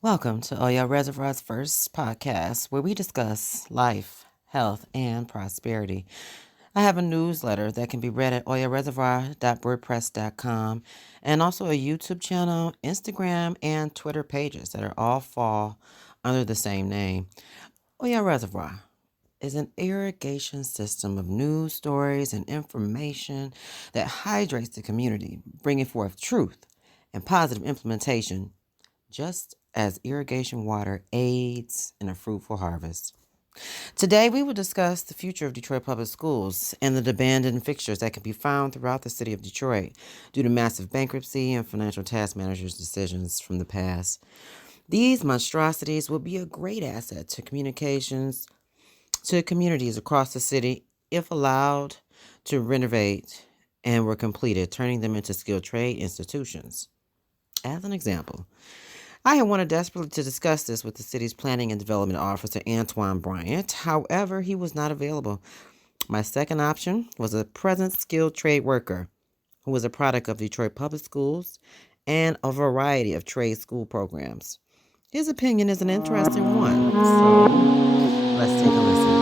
Welcome to Oyo Reservoir's first podcast where we discuss life, health, and prosperity. I have a newsletter that can be read at oyoreservoir.wordpress.com and also a YouTube channel, Instagram, and Twitter pages that are all fall under the same name. Oyo Reservoir is an irrigation system of news stories and information that hydrates the community, bringing forth truth and positive implementation just as irrigation water aids in a fruitful harvest. Today, we will discuss the future of Detroit Public Schools and the abandoned fixtures that can be found throughout the city of Detroit due to massive bankruptcy and financial task managers' decisions from the past. These monstrosities will be a great asset to communications to communities across the city if allowed to renovate and were completed, turning them into skilled trade institutions. As an example, I had wanted desperately to discuss this with the city's planning and development officer, Antoine Bryant. However, he was not available. My second option was a present skilled trade worker who was a product of Detroit Public Schools and a variety of trade school programs. His opinion is an interesting one, so let's take a listen.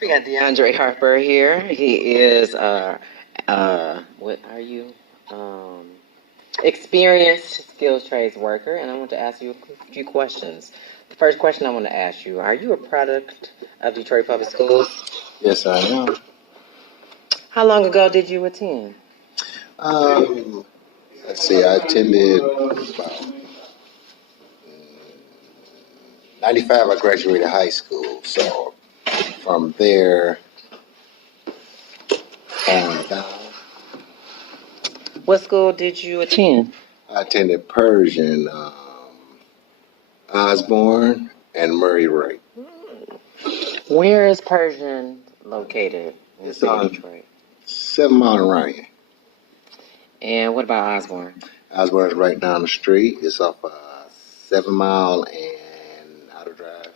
We got DeAndre Harper here. He is what are you? Um, Experienced skills trades worker, and I want to ask you a few questions. The first question I want to ask you: are you a product of Detroit Public Schools? Yes, I am. How long ago did you attend? Um, let's see, I attended about 95. I graduated high school, so from there on down, What school did you attend? I attended Persian, Osborne, and Murray Wright. Where is Persian located in the It's city of on Detroit? 7 Mile and Ryan. And what about Osborne? Osborne is right down the street. It's off 7 Mile and Outer Drive.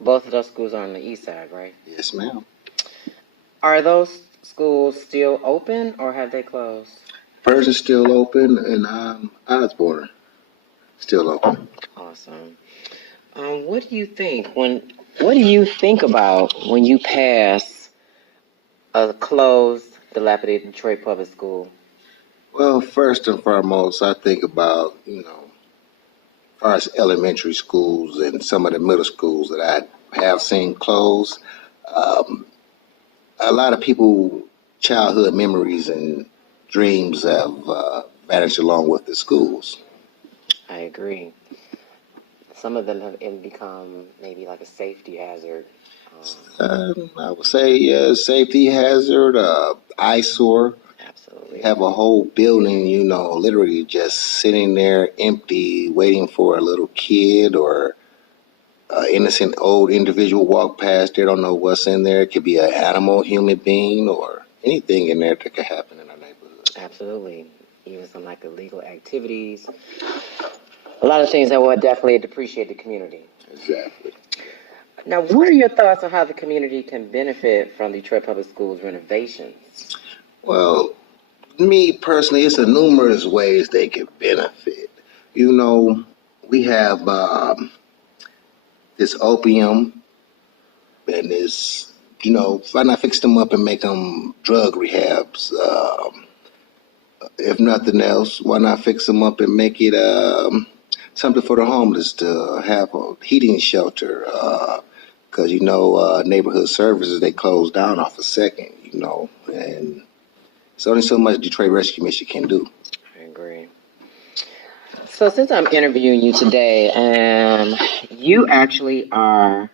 Both of those schools are on the east side, right? Yes, ma'am. Are those schools still open or have they closed? Persian's still open, and Osborne still open. Awesome. What do you think what do you think about when you pass a closed, dilapidated Detroit public school? Well, first and foremost, I think about, as far as elementary schools and some of the middle schools that I have seen close. Um, a lot of people, childhood memories and dreams have vanished along with the schools. I agree. Some of them have become maybe like a safety hazard. I would say, yeah, safety hazard, eyesore. Absolutely. Have a whole building, literally just sitting there empty, waiting for a little kid or innocent old individual walk past. They don't know what's in there. It could be an animal, human being, or anything in there that could happen in our neighborhood. Absolutely. Even some like illegal activities. A lot of things that would definitely depreciate the community. Exactly. Now, what are your thoughts on how the community can benefit from Detroit Public Schools renovations? Well, me personally, it's a numerous ways they can benefit. We have this opium and this, why not fix them up and make them drug rehabs? If nothing else, why not fix them up and make it something for the homeless to have a heating shelter? Because, neighborhood services, they close down off a second, and it's only so much Detroit Rescue Mission can do. I agree. So since I'm interviewing you today, you actually are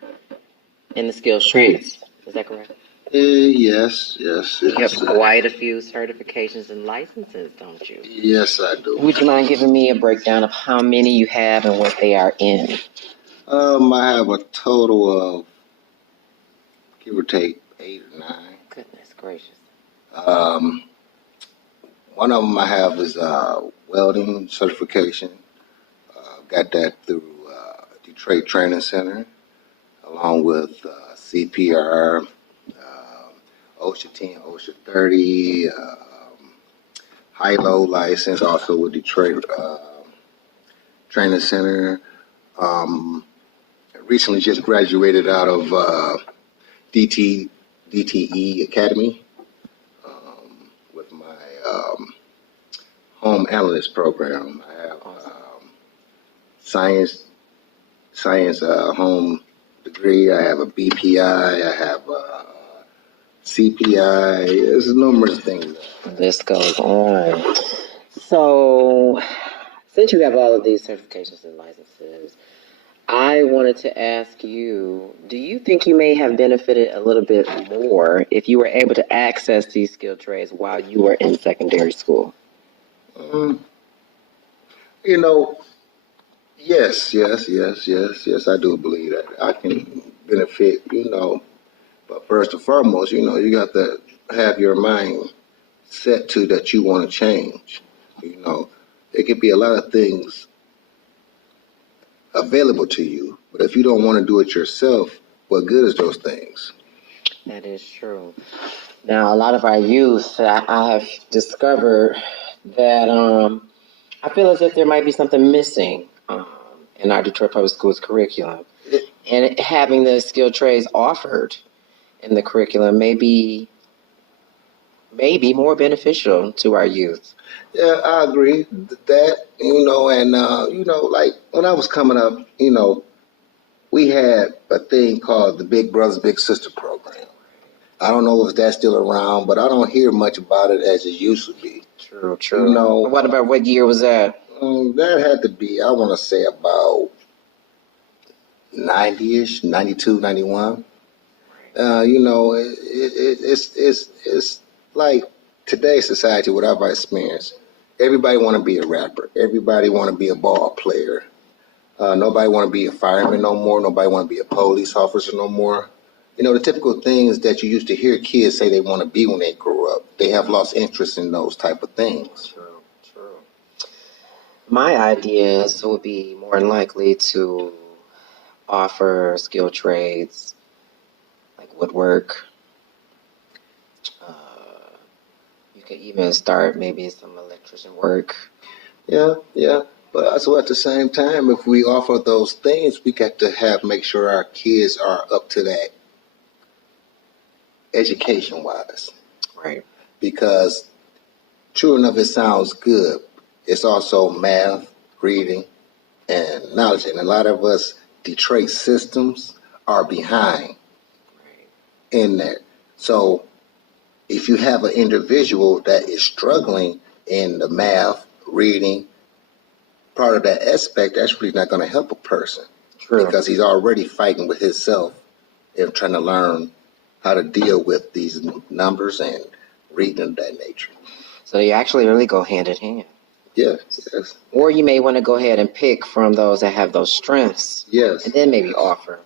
in the skills trades. Is that correct? Yes, yes, You have yes. quite a few certifications and licenses, don't you? Yes, I do. Would you mind giving me a breakdown of how many you have and what they are in? I have a total of, give or take, 8 or 9. Goodness gracious. Um, One of them I have is welding certification. Got that through Detroit Training Center, along with CPR, OSHA 10, OSHA 30, high-low license, also with Detroit Training Center. Um, Recently just graduated out of DTE Academy with my home analyst program. I have science home degree. I have a BPI. I have a CPI. There's numerous things. This goes on. So, since you have all of these certifications and licenses, I wanted to ask you, do you think you may have benefited a little bit more if you were able to access these skilled trades while you were in secondary school? Um, you know, yes, yes, yes, yes, yes. I do believe that I can benefit. But first and foremost, you got to have your mind set to that you want to change. It could be a lot of things available to you, but if you don't want to do it yourself, what good is those things? That is true. Now, a lot of our youth, I have discovered that I feel as if there might be something missing in our Detroit Public Schools curriculum. And having the skilled trades offered in the curriculum may be more beneficial to our youth. Yeah, I agree that, and, like when I was coming up, we had a thing called the Big Brothers Big Sister program. I don't know if that's still around, but I don't hear much about it as it used to be. True, true. What about what year was that? That had to be, I want to say about 90-ish, 92, 91. It's like today's society, what I've experienced. Everybody want to be a rapper. Everybody want to be a ball player. Nobody want to be a fireman no more. Nobody want to be a police officer no more. The typical things that you used to hear kids say they want to be when they grow up. They have lost interest in those type of things. True, true. My ideas would be more likely to offer skilled trades like woodwork. Uh, you could even start maybe some electrician work. Yeah, yeah. But so at the same time, if we offer those things, we got to make sure our kids are up to that education wise. Right. Because true enough, it sounds good. It's also math, reading, and knowledge. And a lot of us Detroit systems are behind in there. So if you have an individual that is struggling in the math, reading, part of that aspect, that's really not going to help a person. True. Because he's already fighting with himself and trying to learn how to deal with these numbers and reading of that nature. So they actually really go hand in hand. Yes, yes. Or you may want to go ahead and pick from those that have those strengths. Yes. And then maybe offer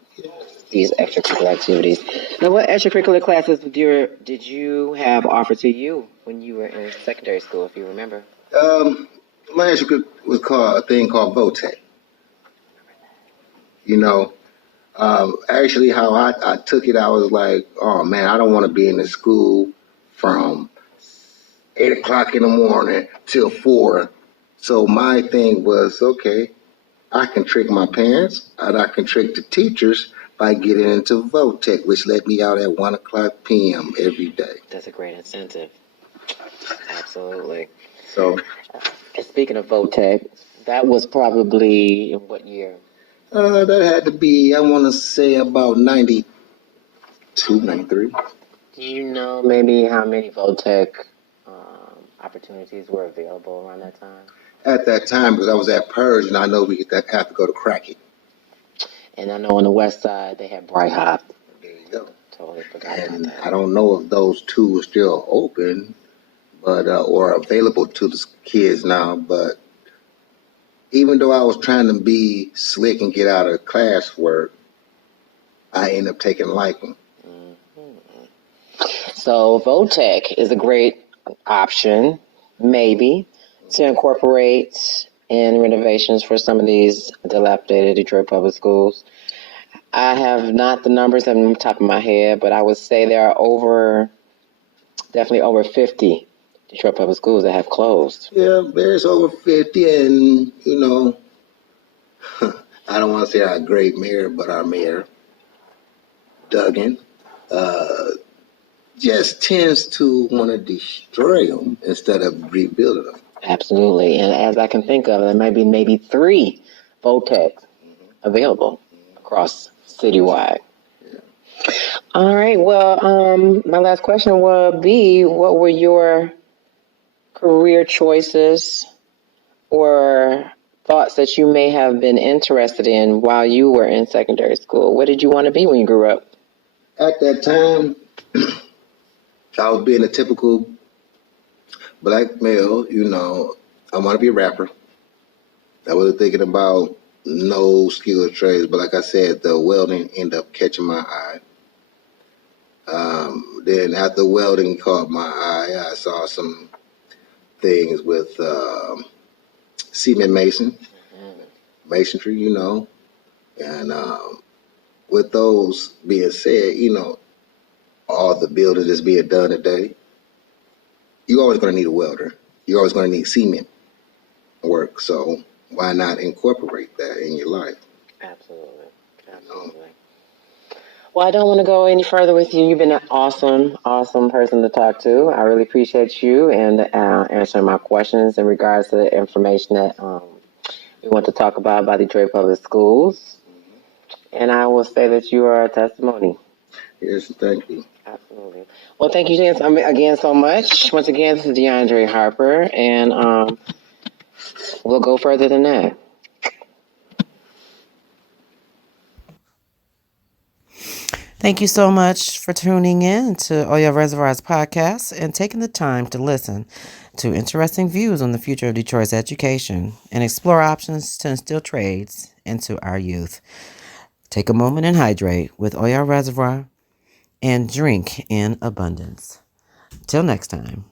these extracurricular activities. Now, what extracurricular classes did you have offered to you when you were in secondary school, if you remember? My extracurricular was called a thing called VOTEC. Actually, how I took it, I was like, oh man, I don't want to be in the school from 8 o'clock in the morning till 4. So my thing was, okay, I can trick my parents and I can trick the teachers by getting into VOTEC, which let me out at 1 o'clock p.m. every day. That's a great incentive. Absolutely. So, speaking of VOTEC, that was probably in what year? That had to be, I want to say, about 92, 93. Do you know maybe how many VOTEC opportunities were available around that time? At that time, because I was at Purge, and I know we have to go to Crackit. And I know on the west side they had Bright Hop. There you go. Totally forgot about And that. I don't know if those two are still open, but or available to the kids now. But even though I was trying to be slick and get out of classwork, I ended up taking liking. So Votech is a great option, maybe, to incorporate in renovations for some of these dilapidated Detroit public schools. I have not the numbers on the top of my head, but I would say there are definitely over 50 Detroit public schools that have closed. Yeah, there's over 50, and I don't want to say our great mayor, but our mayor, Duggan, uh, just tends to want to destroy them instead of rebuilding them. Absolutely. And as I can think of, there might be maybe 3 Votechs available across citywide. Yeah. All right. Well, my last question would be, what were your career choices or thoughts that you may have been interested in while you were in secondary school? What did you want to be when you grew up? At that time, I was being a typical black male, I want to be a rapper. I wasn't thinking about no skill trades, but like I said, the welding ended up catching my eye. Then after welding caught my eye, I saw some things with cement masonry, and with those being said, all the building that's being done today, you're always going to need a welder. You're always going to need cement work. So why not incorporate that in your life? Absolutely. Absolutely. Well, I don't want to go any further with you. You've been an awesome, awesome person to talk to. I really appreciate you and answering my questions in regards to the information that we want to talk about Detroit Public Schools. And I will say that you are a testimony. Yes, thank you. Absolutely. Well, thank you again so much. Once again, this is DeAndre Harper, and we'll go further than that. Thank you so much for tuning in to Oya Reservoir's podcast and taking the time to listen to interesting views on the future of Detroit's education and explore options to instill trades into our youth. Take a moment and hydrate with Oya Reservoir and drink in abundance. Till next time.